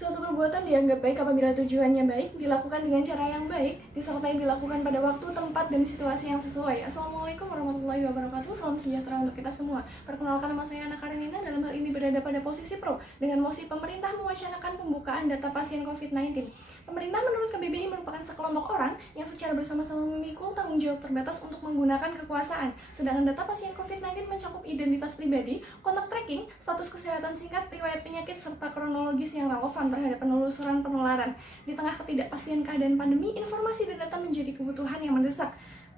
Suatu perbuatan dianggap baik apabila tujuannya baik, dilakukan dengan cara yang baik, disertai dilakukan pada waktu, tempat, dan situasi yang sesuai. Assalamualaikum warahmatullahi wabarakatuh, salam sejahtera untuk kita semua. Perkenalkan, nama saya Ana Karenina, dalam hal ini berada pada posisi pro, dengan mosi pemerintah mewacanakan pembukaan data pasien COVID-19. Pemerintah menurut KBBI merupakan sekelompok orang yang secara bersama-sama memikul tanggung jawab terbatas untuk menggunakan kekuasaan. Sedangkan data pasien COVID-19 mencakup identitas pribadi, kontak tracking, status kesehatan singkat, riwayat penyakit, serta kronologis yang relevan terhadap penelusuran penularan. Di tengah ketidakpastian keadaan pandemi, informasi dan data menjadi kebutuhan yang mendesak.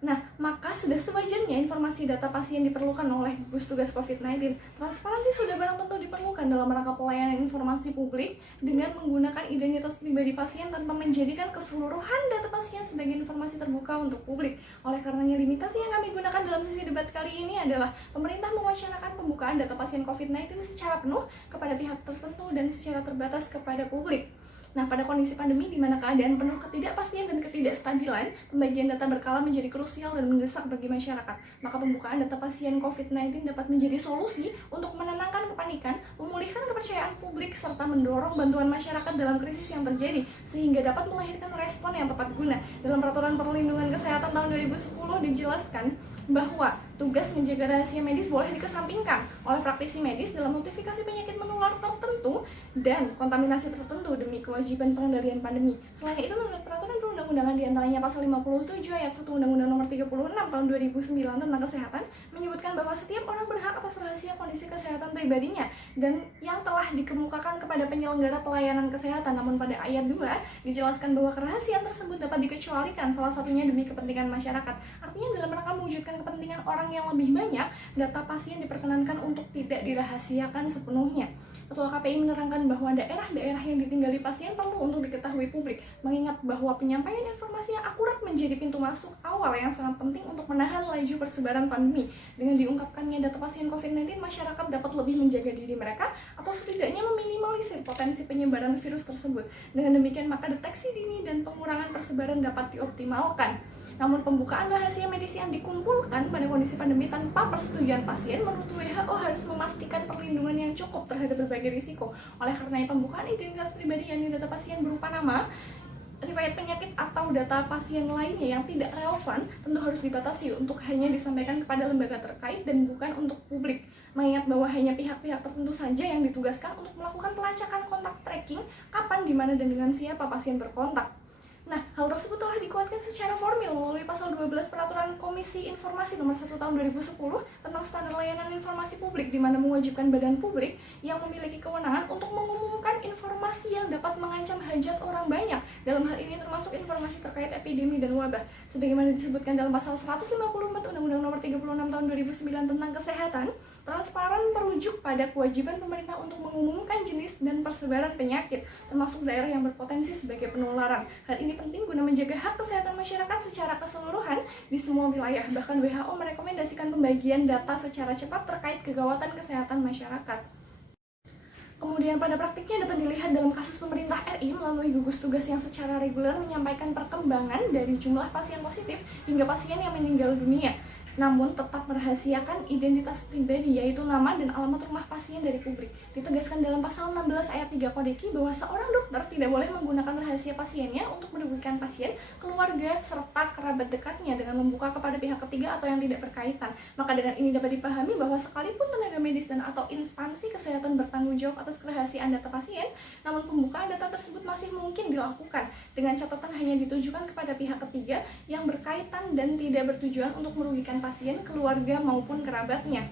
Nah, maka sudah sewajarnya informasi data pasien diperlukan oleh gugus tugas COVID-19. Transparansi sudah barang tentu diperlukan dalam rangka pelayanan informasi publik dengan menggunakan identitas pribadi pasien tanpa menjadikan keseluruhan data pasien sebagai informasi terbuka untuk publik. Oleh karenanya, limitasi yang kami gunakan dalam sesi debat kali ini adalah pemerintah mewacanakan pembukaan data pasien COVID-19 secara penuh kepada pihak tertentu dan secara terbatas kepada publik. Nah, pada kondisi pandemi di mana keadaan penuh ketidakpastian dan ketidakstabilan, pembagian data berkala menjadi krusial dan mendesak bagi masyarakat. Maka pembukaan data pasien COVID-19 dapat menjadi solusi untuk menenangkan kepanikan, memulihkan kepercayaan publik, serta mendorong bantuan masyarakat dalam krisis yang terjadi, sehingga dapat melahirkan respon yang tepat guna. Dalam Peraturan Perlindungan Kesehatan tahun 2010 dijelaskan bahwa tugas menjaga rahasia medis boleh dikesampingkan oleh praktisi medis dalam notifikasi penyakit menular tertentu dan kontaminasi tertentu demi kewajiban pengendalian pandemi. Selain itu, menurut peraturan perundang-undangan diantaranya pasal 57 ayat 1 Undang-Undang Nomor 36 tahun 2009 tentang kesehatan menyebutkan bahwa setiap orang berhak atas rahasia kondisi kesehatan pribadinya dan yang telah dikemukakan kepada penyelenggara pelayanan kesehatan. Namun pada ayat 2 dijelaskan bahwa kerahasiaan tersebut dapat dikecualikan, salah satunya demi kepentingan masyarakat. Artinya dalam rangka mewujudkan kepentingan orang yang lebih banyak, data pasien diperkenankan untuk tidak dirahasiakan sepenuhnya. Ketua KPI menerangkan bahwa daerah-daerah yang ditinggali pasien perlu untuk diketahui publik, mengingat bahwa penyampaian informasi yang akurat menjadi pintu masuk awal yang sangat penting untuk menahan laju persebaran pandemi. Dengan diungkapkannya data pasien COVID-19, masyarakat dapat lebih menjaga diri mereka atau setidaknya meminimalisir potensi penyebaran virus tersebut. Dengan demikian, maka deteksi dini dan pengurangan persebaran dapat dioptimalkan. Namun pembukaan rahasia medis yang dikumpulkan pada kondisi pandemi tanpa persetujuan pasien menurut WHO harus memastikan perlindungan yang cukup terhadap berbagai risiko. Oleh karena pembukaan identitas pribadi yakni data pasien berupa nama, riwayat penyakit atau data pasien lainnya yang tidak relevan tentu harus dibatasi untuk hanya disampaikan kepada lembaga terkait dan bukan untuk publik. Mengingat bahwa hanya pihak-pihak tertentu saja yang ditugaskan untuk melakukan pelacakan kontak tracking kapan, di mana dan dengan siapa pasien berkontak. Nah, hal tersebut telah dikuatkan secara formil melalui pasal 12 Peraturan Komisi Informasi Nomor 1 Tahun 2010 tentang Standar Layanan Informasi Publik, di mana mewajibkan badan publik yang memiliki kewenangan untuk mengumumkan informasi yang dapat mengancam hajat orang banyak. Dalam hal ini termasuk informasi terkait epidemi dan wabah. Sebagaimana disebutkan dalam pasal 154 Undang-Undang Nomor 36 Tahun 2009 tentang Kesehatan, transparan merujuk pada kewajiban pemerintah untuk mengumumkan jenis dan persebaran penyakit, termasuk daerah yang berpotensi sebagai penularan. Hal ini penting guna menjaga hak kesehatan masyarakat secara keseluruhan di semua wilayah. Bahkan WHO merekomendasikan pembagian data secara cepat terkait kegawatan kesehatan masyarakat. Kemudian pada praktiknya dapat dilihat dalam kasus pemerintah RI melalui gugus tugas yang secara reguler menyampaikan perkembangan dari jumlah pasien positif hingga pasien yang meninggal dunia, namun tetap merahasiakan identitas pribadi yaitu nama dan alamat rumah pasien dari publik. Ditegaskan dalam pasal 16 ayat 3 Kodeki bahwa seorang dokter tidak boleh menggunakan rahasia pasiennya untuk merugikan pasien, keluarga, serta kerabat dekatnya dengan membuka kepada pihak ketiga atau yang tidak berkaitan. Maka dengan ini dapat dipahami bahwa sekalipun tenaga medis dan atau instansi kesehatan bertanggung jawab atas kerahasiaan data pasien, namun pembukaan data tersebut masih mungkin dilakukan dengan catatan hanya ditujukan kepada pihak ketiga yang berkaitan dan tidak bertujuan untuk merugikan pasien, keluarga maupun kerabatnya.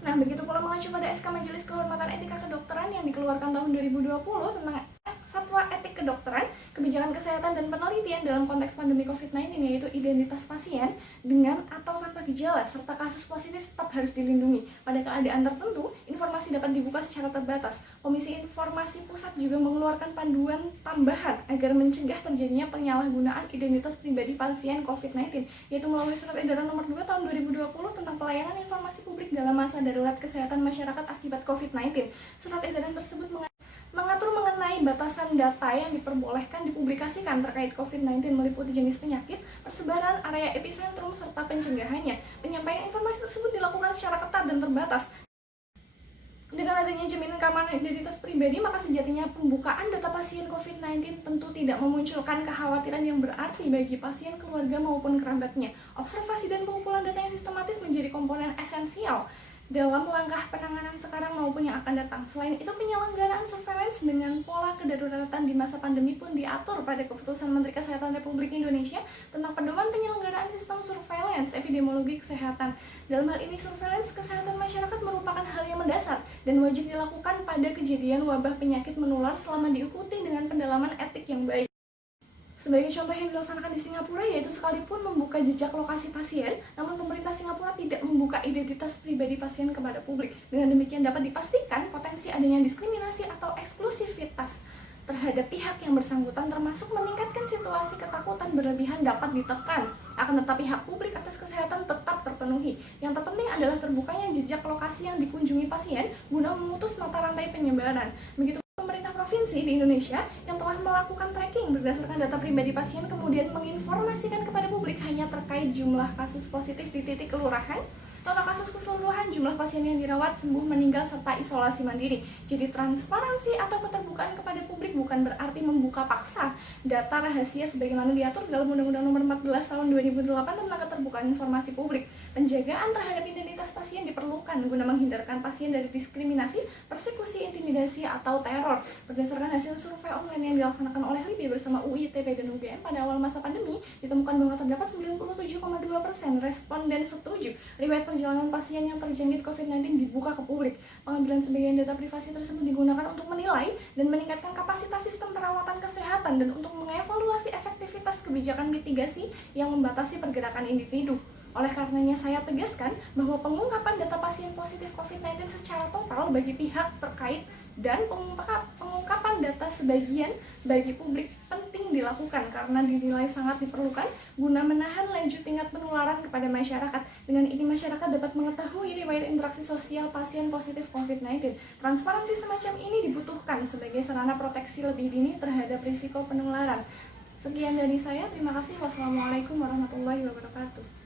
Nah, begitu pula mengacu pada SK Majelis Kehormatan Etika Kedokteran yang dikeluarkan tahun 2020 tentang Fatwa Etik Kedokteran, Kebijakan Kesehatan dan Penelitian dalam konteks pandemi COVID-19, yaitu identitas pasien dengan atau tanpa gejala serta kasus positif tetap harus dilindungi. Pada keadaan tertentu, informasi dapat dibuka secara terbatas. Komisi Informasi Pusat juga mengeluarkan panduan tambahan agar mencegah terjadinya penyalahgunaan identitas pribadi pasien COVID-19, yaitu melalui Surat Edaran Nomor 2 Tahun 2020 tentang Pelayanan Informasi Publik dalam masa darurat kesehatan masyarakat akibat COVID-19. Surat edaran tersebut mengatur mengenai batasan data yang diperbolehkan dipublikasikan terkait COVID-19 meliputi jenis penyakit, persebaran, area epicentrum, serta pencegahannya. Penyampaian informasi tersebut dilakukan secara ketat dan terbatas. Dengan adanya jaminan keamanan identitas pribadi, maka sejatinya pembukaan data pasien COVID-19 tentu tidak memunculkan kekhawatiran yang berarti bagi pasien, keluarga maupun kerabatnya. Observasi dan pengumpulan data yang sistematis menjadi komponen esensial dalam langkah penanganan sekarang maupun yang akan datang. Selain itu, penyelenggaraan surveillance dengan pola kedaruratan di masa pandemi pun diatur pada keputusan Menteri Kesehatan Republik Indonesia tentang pedoman penyelenggaraan sistem surveillance epidemiologi kesehatan. Dalam hal ini, surveillance kesehatan masyarakat merupakan hal yang mendasar dan wajib dilakukan pada kejadian wabah penyakit menular selama diikuti dengan pendalaman etik yang baik. Sebagai contoh yang dilaksanakan di Singapura, yaitu sekalipun membuka jejak lokasi pasien, namun pemerintah Singapura tidak membuka identitas pribadi pasien kepada publik. Dengan demikian dapat dipastikan potensi adanya diskriminasi atau eksklusivitas terhadap pihak yang bersangkutan, termasuk meningkatkan situasi ketakutan berlebihan dapat ditekan. Akan tetapi hak publik atas kesehatan tetap terpenuhi. Yang terpenting adalah terbukanya jejak lokasi yang dikunjungi pasien guna memutus mata rantai penyebaran. Begitu pemerintah provinsi di Indonesia yang telah melakukan tracking berdasarkan data pribadi pasien, kemudian menginformasikan kepada publik hanya terkait jumlah kasus positif di titik kelurahan, total kasus keseluruhan, jumlah pasien yang dirawat, sembuh, meninggal, serta isolasi mandiri. Jadi transparansi atau keterbukaan kepada publik bukan berarti membuka paksa data rahasia sebagaimana diatur dalam Undang-Undang Nomor 14 Tahun 2008 tentang keterbukaan informasi publik. Penjagaan terhadap identitas pasien diperlukan guna menghindarkan pasien dari diskriminasi, persekusi, intimidasi, atau teror. Berdasarkan hasil survei online yang dilaksanakan oleh LIPI bersama UI, ITB, dan UGM pada awal masa pandemi, ditemukan bahwa terdapat 97,2% responden setuju riwayat perjalanan pasien yang terjangkit COVID-19 dibuka ke publik. Pengambilan sebagian data privasi tersebut digunakan untuk menilai dan meningkatkan kapasitas sistem perawatan kesehatan dan untuk mengevaluasi efektivitas kebijakan mitigasi yang membatasi pergerakan individu. Oleh karenanya, saya tegaskan bahwa pengungkapan data pasien positif COVID-19 secara total bagi pihak terkait dan pengungkapan data sebagian bagi publik penting dilakukan karena dinilai sangat diperlukan guna menahan laju tingkat penularan kepada masyarakat. Dengan ini, masyarakat dapat mengetahui riwayat interaksi sosial pasien positif COVID-19. Transparansi semacam ini dibutuhkan sebagai sarana proteksi lebih dini terhadap risiko penularan. Sekian dari saya, terima kasih. Wassalamualaikum warahmatullahi wabarakatuh.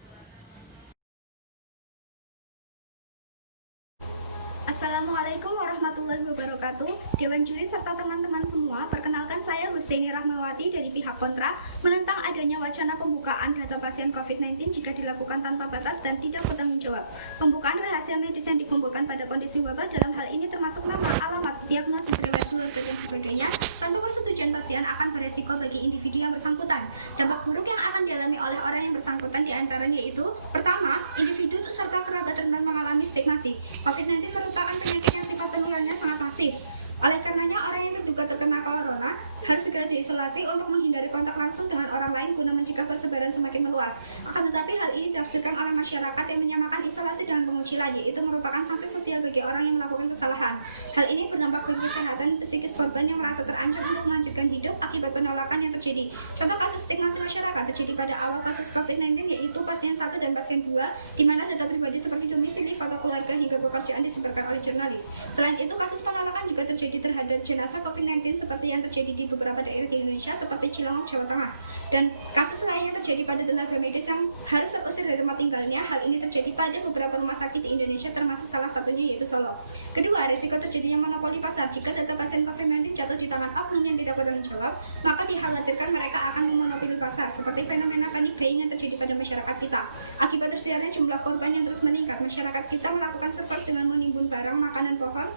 Assalamualaikum warahmatullahi wabarakatuh. Dewan juri serta teman-teman semua, perkenalkan saya Hustaini Rahmawati dari pihak kontra menentang adanya wacana pembukaan data pasien COVID-19 jika dilakukan tanpa batas dan tidak bertanggung jawab. Pembukaan rahasia medis yang dikumpulkan pada kondisi wabah dalam hal ini termasuk nama, alamat, diagnosis, riwayat keluarga dan sebagainya, tanpa persetujuan pasien akan beresiko bagi individu yang bersangkutan. Dampak buruk yang akan dialami oleh orang yang bersangkutan diantaranya yaitu: pertama, individu serta kerabat rentan mengalami stigmasi. COVID-19 merupakan penyakit yang sifat penularannya sangat masif. Oleh karenanya, orang yang terduga terkena corona harus segera diisolasi untuk menghindari kontak langsung dengan orang lain guna mencegah persebaran semakin meluas. Akan tetapi hal ini ditafsirkan oleh masyarakat yang menyamakan isolasi dengan pengucilan, yaitu merupakan sanksi sosial bagi orang yang melakukan kesalahan. Hal ini berdampak bagi kesehatan psikis korban yang merasa terancam untuk melanjutkan hidup akibat penolakan yang terjadi. Contoh kasus stigmasi masyarakat terjadi pada awal kasus COVID-19 yaitu pasien 1 dan pasien 2, di mana data pribadi seperti domisili, foto keluarga hingga pekerjaan disebarkan oleh jurnalis. Selain itu, kasus penolakan juga terjadi terhadap jenazah COVID-19 seperti yang terjadi di beberapa daerah di Indonesia seperti Cilangap, Jawa Tengah. Dan kasus lainnya terjadi pada tenaga medis yang harus terusir dari tempat tinggalnya. Hal ini terjadi pada beberapa rumah sakit di Indonesia, termasuk salah satunya yaitu Solo. Kedua, risiko terjadinya monopoli pasar. Jika data pasien COVID-19 jatuh di tangan oknum yang tidak bertanggung jawab, maka dikhawatirkan mereka akan memonopoli pasar, seperti fenomena panic buying yang terjadi pada masyarakat kita. Akibat tersiarnya jumlah korban yang terus meningkat, masyarakat kita melakukan support dengan menimbun barang makanan pokok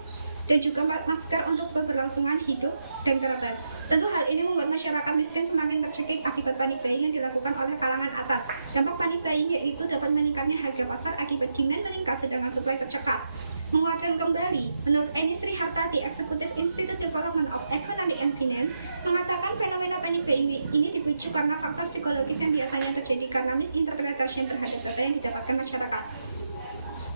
dan juga masker untuk keberlangsungan hidup dan kerabat. Tentu hal ini membuat masyarakat miskin semakin tercekik akibat panic buying yang dilakukan oleh kalangan atas. Dampak panic buying yaitu dapat meningkatnya harga pasar akibat demand meningkat sedangkan supply tercekat. Menguatkan kembali, menurut Eni Sri Hartati, Eksekutif Institute Development of Economic and Finance, mengatakan fenomena panic buying ini dipicu karena faktor psikologis yang biasanya terjadi karena misinterpretation terhadap data yang didapatkan masyarakat.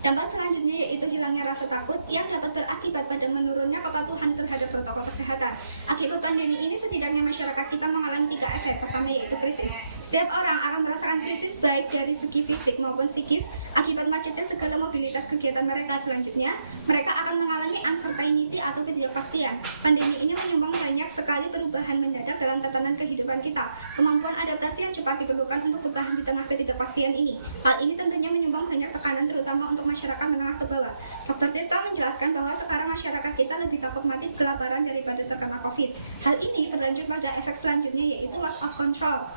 Dampak selanjutnya yaitu hilangnya rasa takut yang dapat berakibat pada menurunnya kepatuhan terhadap protokol kesehatan. Akibat pandemi ini setidaknya masyarakat kita mengalami 3 efek. Pertama yaitu krisis. Setiap orang akan merasakan krisis baik dari segi fisik maupun psikis akibat macetnya segala mobilitas kegiatan mereka. Selanjutnya, mereka akan mengalami uncertainty atau ketidakpastian. Pandemi ini menyumbang banyak sekali perubahan mendadak dalam tatanan kehidupan kita. Kemampuan adaptasi yang cepat diperlukan untuk bertahan di tengah ketidakpastian ini. Hal ini tentunya menyumbang banyak tekanan terutama untuk masyarakat menengah ke bawah. Dr. Tirta menjelaskan bahwa sekarang masyarakat kita lebih takut mati kelaparan daripada terkena COVID. Hal ini berlanjut pada efek selanjutnya yaitu loss of control.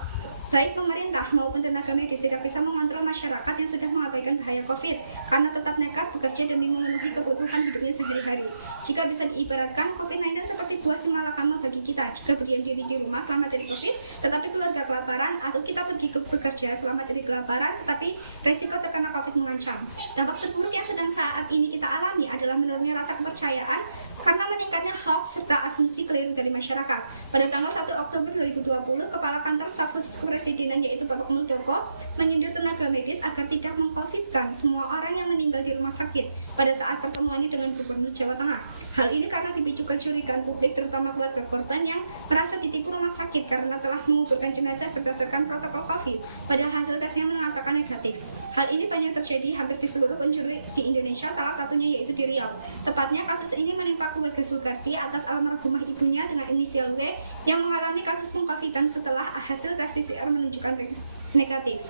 Baik pemerintah maupun tenaga medis tidak bisa mengontrol masyarakat yang sudah mengabaikan bahaya COVID karena tetap nekat bekerja demi memenuhi kebutuhan hidupnya sehari-hari. Jika bisa diibaratkan, COVID-19 seperti buah semalakama bagi kita. Jika berdiam diri di rumah selama dari COVID, tetapi keluarga kelaparan, atau kita pergi bekerja selama dari kelaparan, tetapi risiko terkena COVID mengancam. Dampak terburuk yang sedang saat ini kita alami adalah menurunnya rasa kepercayaan karena meningkatnya hoax serta asumsi keliru dari masyarakat. Pada tanggal 1 Oktober 2020, Kepala Kantor Staf Khusus Kepresidenan yaitu Bapak Muldoko menyindir tenaga medis agar tidak meng-COVID-kan semua orang yang meninggal di rumah sakit pada saat pertemuannya dengan Gubernur Jawa Tengah. Hal ini karena dipicu kecurigaan publik terutama keluarga korban yang merasa ditipu rumah sakit karena telah menguburkan jenazah berdasarkan protokol COVID padahal hasil tesnya mengatakan negatif. Hal ini banyak terjadi hampir di seluruh penjuru di Indonesia, salah satunya yaitu di Riau. Tepatnya kasus ini menimpa keluarga Sultarti atas almarhumah ibunya dengan inisial W yang mengalami kasus peng-COVID-an setelah hasil tes PCR menunjukkan negatif.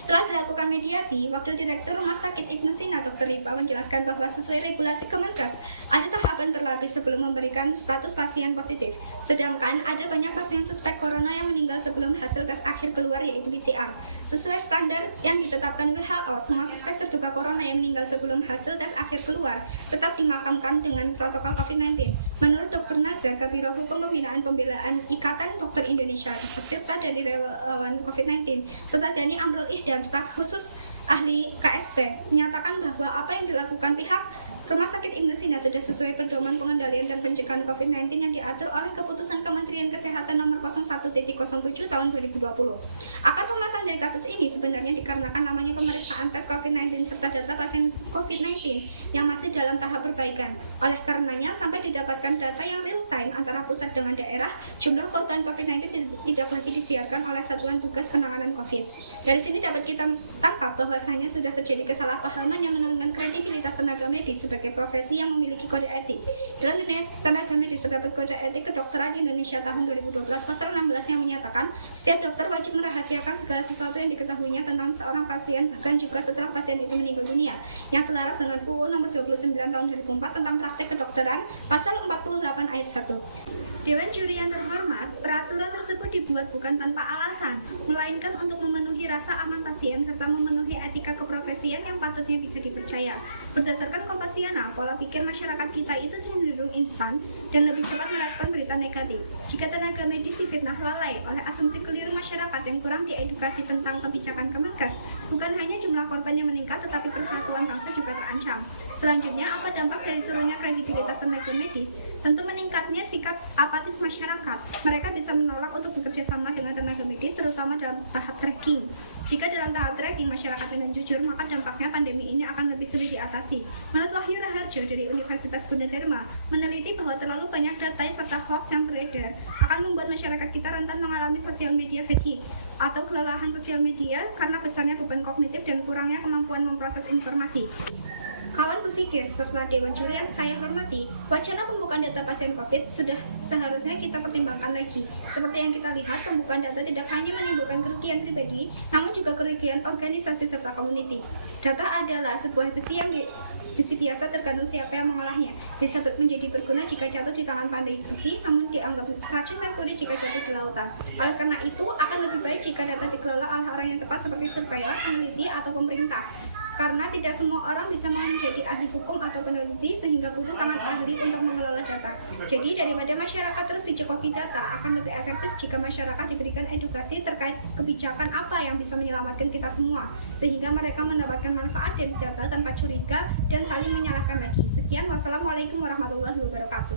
Setelah dilakukan mediasi, Wakil Direktur Rumah Sakit Ibnu Sina Dr. Rifa menjelaskan bahwa sesuai regulasi Kemenkes, ada tahapan terlebih sebelum memberikan status pasien positif. Sedangkan ada banyak pasien suspek corona yang meninggal sebelum hasil tes akhir keluar yaitu PCR. Sesuai standar yang ditetapkan WHO, semua suspek terduga corona yang meninggal sebelum hasil tes akhir keluar tetap dimakamkan dengan protokol COVID-19. Menurut Dr. Nazar, Kabiro Hukum Pembelaan Ikatan Dokter Indonesia, tercipta dari relawan COVID-19, serta Dani Amrul dan staf khusus ahli KSP menyatakan bahwa apa yang dilakukan pihak Rumah Sakit Ibnu Sina sudah sesuai pedoman pengendalian dan pencegahan COVID-19 yang diatur oleh Keputusan Kementerian Kesehatan Nomor 01.07 Tahun 2020. Akar pembahasan dari kasus ini sebenarnya dikarenakan namanya pemeriksaan tes COVID-19 serta data pasien COVID-19 yang masih dalam tahap perbaikan. Oleh karenanya, sampai didapatkan data yang real time antara pusat dengan daerah, jumlah korban COVID-19 tidak lagi disiarkan oleh Satuan Tugas Penanganan COVID. Dari sini dapat kita tangkap bahwasanya sudah terjadi kesalahpahaman yang menurunkan kredibilitas tenaga medis sebagai profesi yang memiliki kode etik. Dalam tenaga medis terdapat kode etik kedokteran di Indonesia tahun 2012 pasal 16 yang menyatakan setiap dokter wajib merahasiakan segala sesuatu yang diketahuinya tentang seorang pasien bahkan juga setelah pasien itu meninggal dunia, yang selaras dengan UU Nomor 29 Tahun 2004 tentang praktek kedokteran pasal 48 ayat 1. Dewan Juri yang terhormat, peraturan tersebut dibuat bukan tanpa alasan, melainkan untuk memenuhi rasa aman pasien serta memenuhi etika keprofesian yang patutnya bisa dipercaya. Berdasarkan Kompasiana, pola pikir masyarakat kita itu cenderung instan dan lebih cepat merespon berita negatif. Jika tenaga medis difitnah lalai oleh asumsi keliru masyarakat yang kurang diedukasi tentang kebijakan Kemenkes, bukan hanya jumlah korban yang meningkat, tetapi persatuan bangsa juga terancam. Selanjutnya, apa dampak dari turunnya kredibilitas tenaga medis? Tentu meningkatnya sikap apatis masyarakat. Mereka bisa menolak untuk bekerja sama dengan tenaga medis, terutama dalam tahap tracking. Jika dalam tahap tracking masyarakat dengan jujur, maka dampaknya pandemi ini akan lebih sulit diatasi. Menurut Wahyu Raharjo dari Universitas Gunadarma, meneliti bahwa terlalu banyak data serta hoax yang beredar akan membuat masyarakat kita rentan mengalami sosial media fatigue atau kelelahan sosial media karena besarnya beban kognitif dan kurangnya kemampuan memproses informasi. Kawan berpikir, setelah Dewan Juri yang saya hormati, wacana pembukaan data pasien COVID sudah seharusnya kita pertimbangkan lagi. Seperti yang kita lihat, pembukaan data tidak hanya menimbulkan kerugian pribadi, namun juga kerugian organisasi serta komuniti. Data adalah sebuah besi biasa tergantung siapa yang mengolahnya. Bisa menjadi berguna jika jatuh di tangan pandai besi, namun dianggap racun merkuri jika jatuh di lautan. Oleh karena itu, akan lebih baik jika data dikelola oleh orang yang tepat seperti surveyor, peneliti, atau pemerintah. Karena tidak semua orang bisa menjadi ahli hukum atau peneliti sehingga butuh tangan ahli untuk mengelola data. Jadi daripada masyarakat terus dicekoki data, akan lebih efektif jika masyarakat diberikan edukasi terkait kebijakan apa yang bisa menyelamatkan kita semua, sehingga mereka mendapatkan manfaat dari data tanpa curiga dan saling menyalahkan lagi. Sekian, wassalamualaikum warahmatullahi wabarakatuh.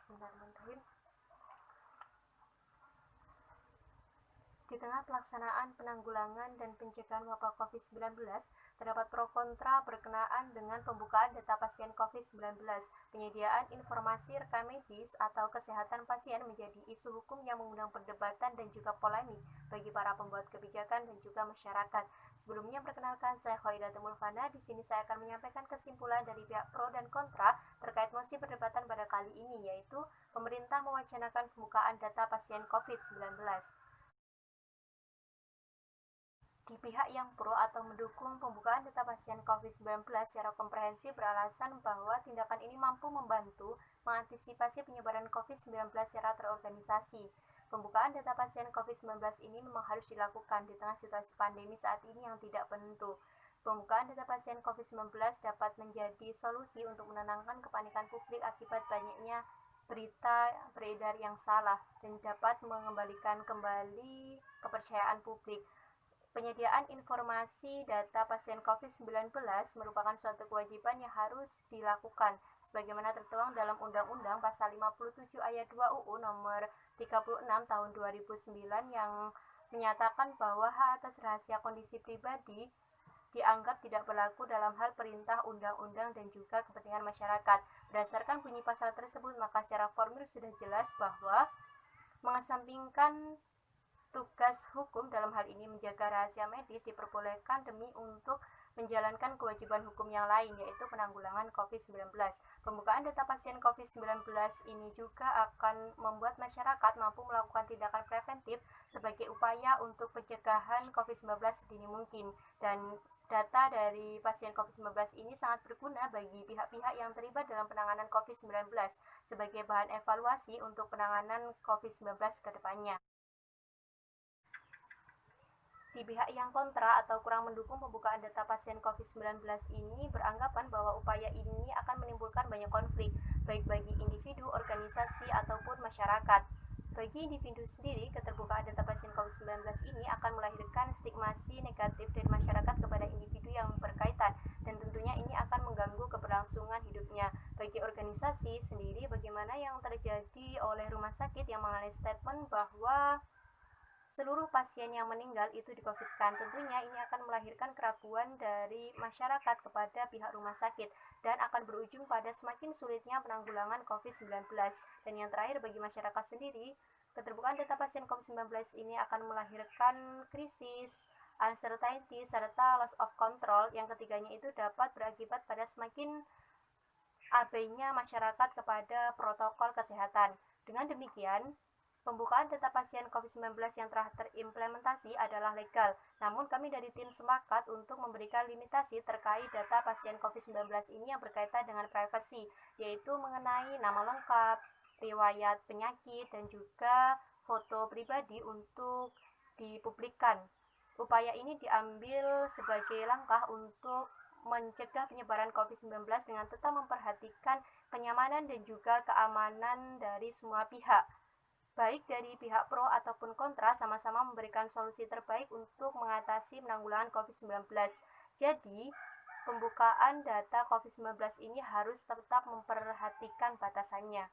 Bismillahirrahmanirrahim. Di tengah pelaksanaan penanggulangan dan pencegahan wabah COVID-19 Terdapat pro kontra berkenaan dengan pembukaan data pasien COVID-19. Penyediaan informasi rekam medis atau kesehatan pasien menjadi isu hukum yang mengundang perdebatan dan juga polemik bagi para pembuat kebijakan dan juga masyarakat. Sebelumnya perkenalkan saya Khaidatul Mulfana. Di sini saya akan menyampaikan kesimpulan dari pihak pro dan kontra terkait mosi perdebatan pada kali ini, yaitu pemerintah mewacanakan pembukaan data pasien COVID-19. Di pihak yang pro atau mendukung pembukaan data pasien COVID-19 secara komprehensif beralasan bahwa tindakan ini mampu membantu mengantisipasi penyebaran COVID-19 secara terorganisasi. Pembukaan data pasien COVID-19 ini memang harus dilakukan di tengah situasi pandemi saat ini yang tidak menentu. Pembukaan data pasien COVID-19 dapat menjadi solusi untuk menenangkan kepanikan publik akibat banyaknya berita beredar yang salah dan dapat mengembalikan kembali kepercayaan publik. Penyediaan informasi data pasien COVID-19 merupakan suatu kewajiban yang harus dilakukan sebagaimana tertuang dalam Undang-Undang Pasal 57 Ayat 2 UU Nomor 36 Tahun 2009 yang menyatakan bahwa hak atas rahasia kondisi pribadi dianggap tidak berlaku dalam hal perintah undang-undang dan juga kepentingan masyarakat. Berdasarkan bunyi pasal tersebut, maka secara formil sudah jelas bahwa mengesampingkan tugas hukum dalam hal ini menjaga rahasia medis diperbolehkan demi untuk menjalankan kewajiban hukum yang lain, yaitu penanggulangan COVID-19. Pembukaan data pasien COVID-19 ini juga akan membuat masyarakat mampu melakukan tindakan preventif sebagai upaya untuk pencegahan COVID-19 sedini mungkin. Dan data dari pasien COVID-19 ini sangat berguna bagi pihak-pihak yang terlibat dalam penanganan COVID-19 sebagai bahan evaluasi untuk penanganan COVID-19 ke depannya. Di pihak yang kontra atau kurang mendukung pembukaan data pasien COVID-19 ini beranggapan bahwa upaya ini akan menimbulkan banyak konflik, baik bagi individu, organisasi, ataupun masyarakat. Bagi individu sendiri, keterbukaan data pasien COVID-19 ini akan melahirkan stigmasi negatif dari masyarakat kepada individu yang berkaitan, dan tentunya ini akan mengganggu keberlangsungan hidupnya. Bagi organisasi sendiri, bagaimana yang terjadi oleh rumah sakit yang mengalami statement bahwa seluruh pasien yang meninggal itu di-COVID-kan. Tentunya ini akan melahirkan keraguan dari masyarakat kepada pihak rumah sakit dan akan berujung pada semakin sulitnya penanggulangan COVID-19. Dan yang terakhir, bagi masyarakat sendiri, keterbukaan data pasien COVID-19 ini akan melahirkan krisis, uncertainty, serta loss of control. Yang ketiganya itu dapat berakibat pada semakin abainya masyarakat kepada protokol kesehatan. Dengan demikian, pembukaan data pasien COVID-19 yang telah terimplementasi adalah legal. Namun kami dari tim sepakat untuk memberikan limitasi terkait data pasien COVID-19 ini yang berkaitan dengan privasi, yaitu mengenai nama lengkap, riwayat penyakit, dan juga foto pribadi untuk dipublikkan. Upaya ini diambil sebagai langkah untuk mencegah penyebaran COVID-19 dengan tetap memperhatikan kenyamanan dan juga keamanan dari semua pihak. Baik dari pihak pro ataupun kontra sama-sama memberikan solusi terbaik untuk mengatasi penanggulangan COVID-19. Jadi, pembukaan data COVID-19 ini harus tetap memperhatikan batasannya.